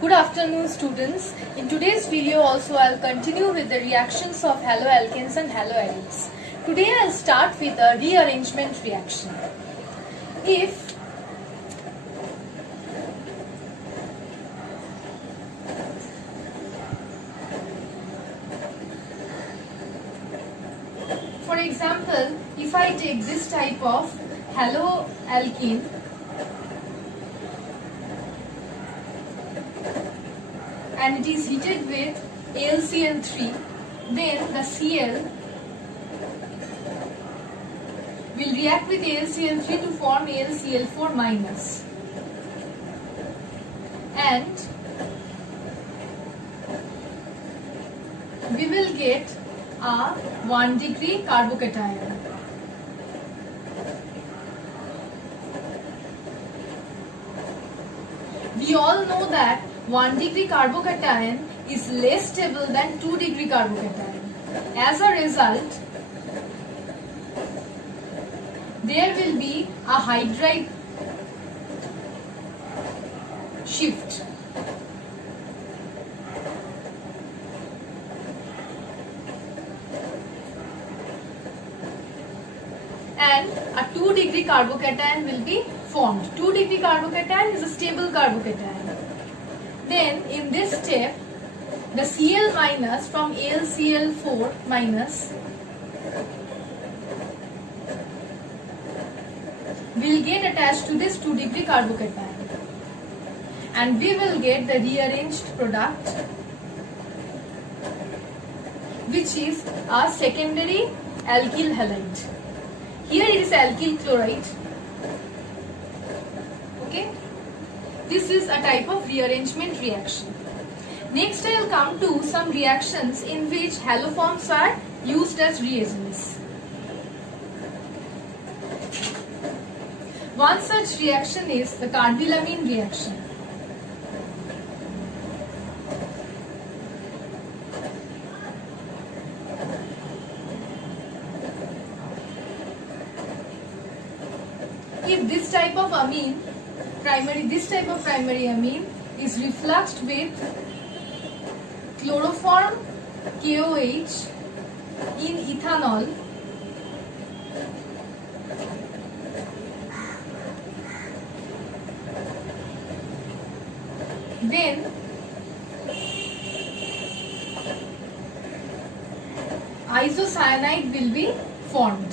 Good afternoon, students. In today's video also I'll continue with the reactions of haloalkanes and haloaryls. Today I'll start with a rearrangement reaction. If for example, if I take this type of haloalkene and it is heated with AlCl3, then the Cl will react with AlCl3 to form AlCl4 minus, and we will get a 1 degree carbocation. We all know that 1 degree carbocation is less stable than 2 degree carbocation. As a result, there will be a hydride shift. And a 2 degree carbocation will be formed. 2 degree carbocation is a stable carbocation. Then in this step, the Cl minus from AlCl4 minus will get attached to this 2 degree carbocation, and we will get the rearranged product, which is a secondary alkyl halide. Here it is alkyl chloride. Okay. This is a type of rearrangement reaction. Next I will come to some reactions in which haloforms are used as reagents. One such reaction is the carbylamine reaction. If this type of primary amine is refluxed with chloroform KOH in ethanol, then isocyanide will be formed.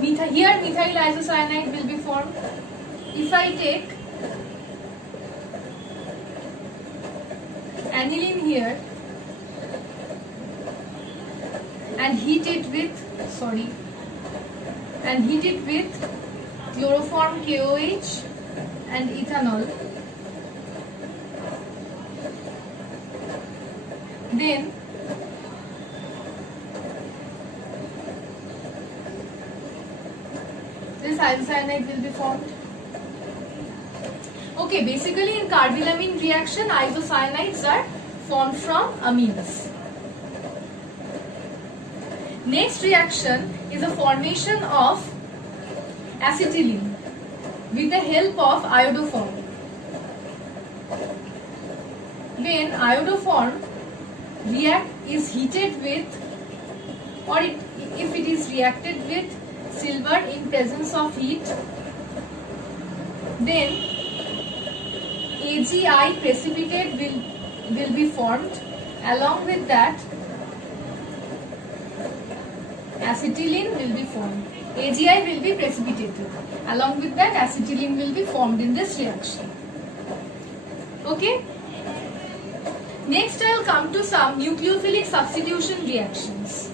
Here methyl isocyanide will be formed. If I take aniline here and heat it with chloroform KOH and ethanol, then this isocyanide will be formed. Okay, basically in carbylamine reaction, isocyanides are formed from amines. Next reaction is the formation of acetylene with the help of iodoform. When iodoform is heated with, or if it is reacted with silver in presence of heat, then AgI precipitate will be formed. Along with that, acetylene will be formed. AgI will be precipitated. Along with that, acetylene will be formed in this reaction. Okay? Next, I will come to some nucleophilic substitution reactions.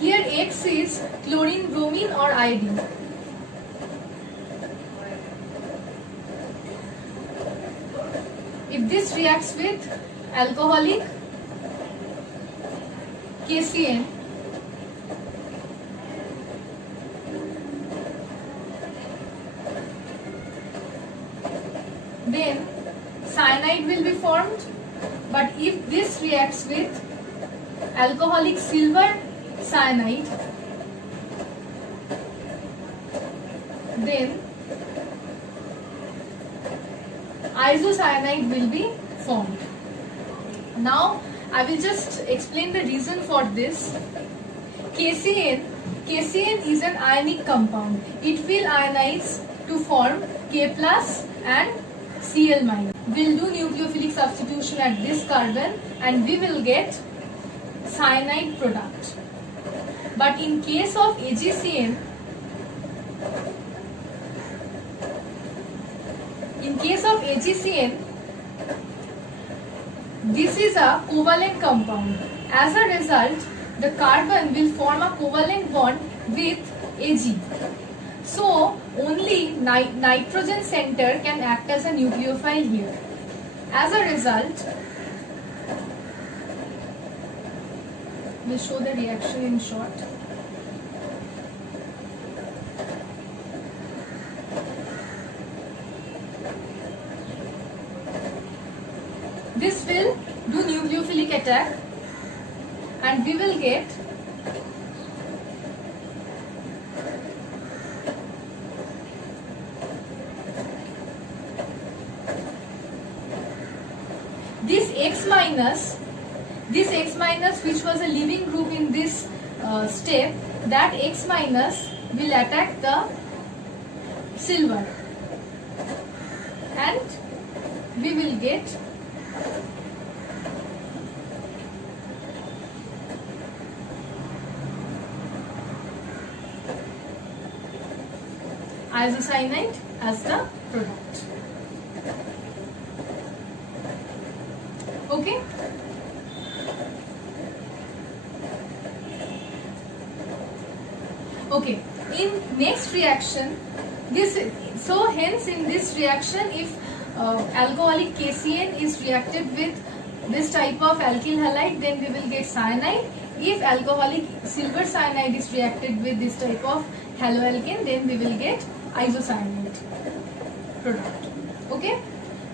Here X is chlorine, bromine or iodine. If this reacts with alcoholic KCN, then cyanide will be formed But if this reacts with alcoholic silver cyanide, then isocyanide will be formed. Now I will just explain the reason for this. KCN is an ionic compound. It will ionize to form K plus and Cl minus. We'll do nucleophilic substitution at this carbon and we will get cyanide product. But in case of AgCN, this is a covalent compound. As a result, the carbon will form a covalent bond with Ag. So, only nitrogen center can act as a nucleophile here. As a result, we'll show the reaction in short. This will do nucleophilic attack and we will get this X minus which was a leaving group in this step, that X minus will attack the silver and we will get isocyanide as the product. Okay. Okay. In next reaction, hence in this reaction, if alcoholic KCN is reacted with this type of alkyl halide, then we will get cyanide. If alcoholic silver cyanide is reacted with this type of haloalkane, then we will get isocyanide product. Okay.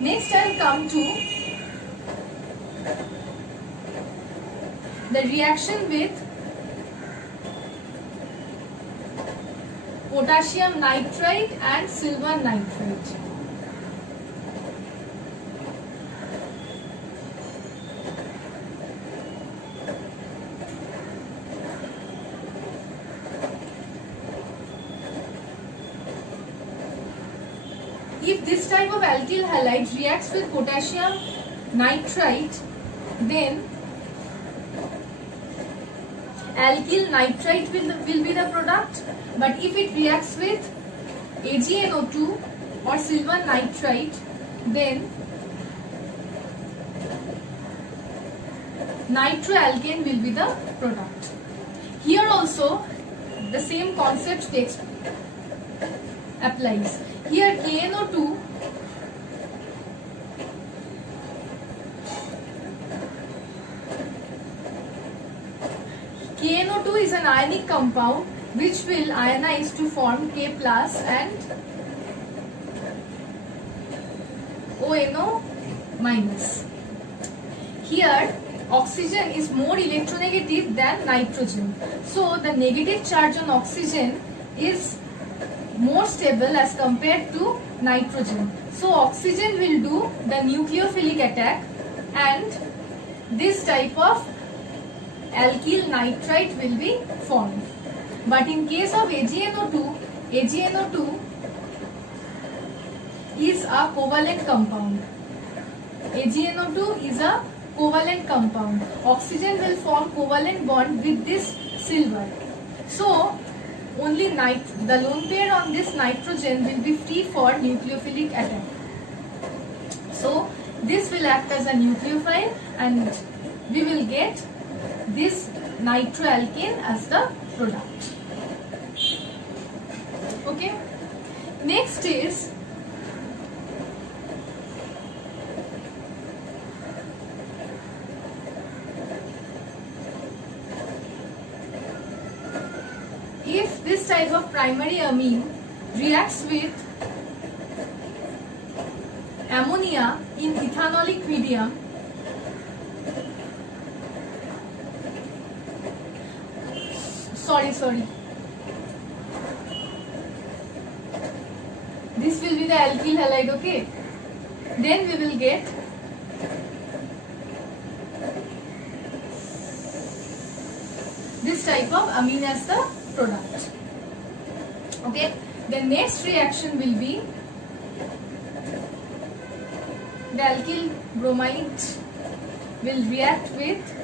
Next I will come to the reaction with potassium nitrite and silver nitrite. If this type of alkyl halide reacts with potassium nitrite, then alkyl nitrite will be the product. But if it reacts with AgNO2 or silver nitrite, then nitroalkane will be the product. Here also the same concept applies. Here KNO2 is an ionic compound which will ionize to form K plus and ONO minus. Here oxygen is more electronegative than nitrogen. So the negative charge on oxygen is more stable as compared to nitrogen. So oxygen will do the nucleophilic attack and this type of alkyl nitrite will be formed. But in case of AgNO2 is a covalent compound. AgNO2 is a covalent compound. Oxygen will form covalent bond with this silver. So only the lone pair on this nitrogen will be free for nucleophilic attack. So this will act as a nucleophile and we will get this nitroalkane as the product. Okay. Next is if this type of primary amine reacts with ammonia in ethanolic medium, sorry. This will be the alkyl halide, okay? Then we will get this type of amine as the product. Okay, the next reaction will be the alkyl bromide will react with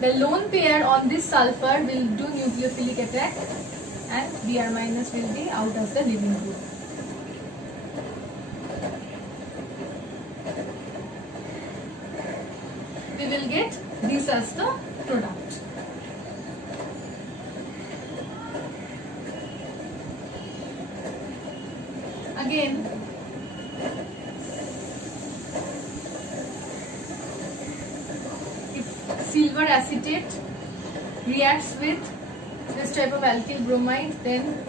the lone pair on this sulfur will do nucleophilic attack and Br minus will be out of the leaving group. We will get this as the product. Again, if silver acetate reacts with this type of alkyl bromide, then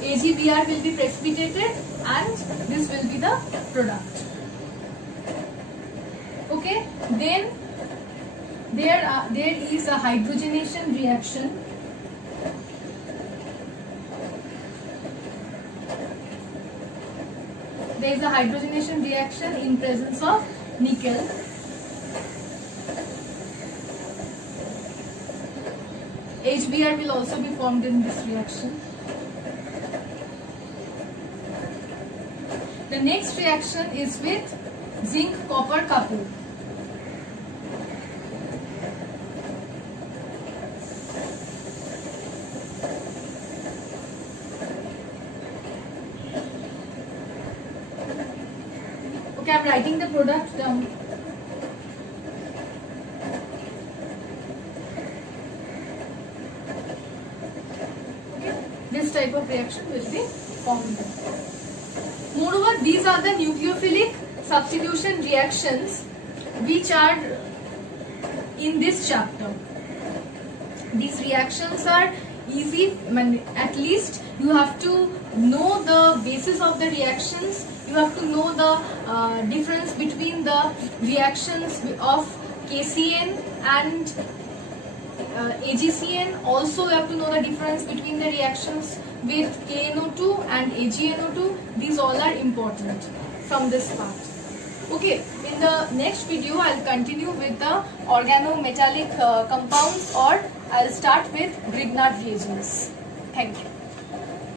AgBr will be precipitated and this will be the product. Okay, then there is a hydrogenation reaction. There is a hydrogenation reaction in presence of nickel. HBr will also be formed in this reaction. The next reaction is with zinc copper couple. Okay, I am writing the product down. Okay, this type of reaction will be formed. Moreover, these are the nucleophilic substitution reactions which are in this chapter. These reactions are easy, at least you have to know the basis of the reactions, you have to know the difference between the reactions of KCN and AgCN. Also you have to know the difference between the reactions with KNO2 and AgNO2. These all are important from this part. Okay, in the next video I'll continue with the organometallic compounds, or I'll start with Grignard reagents. Thank you.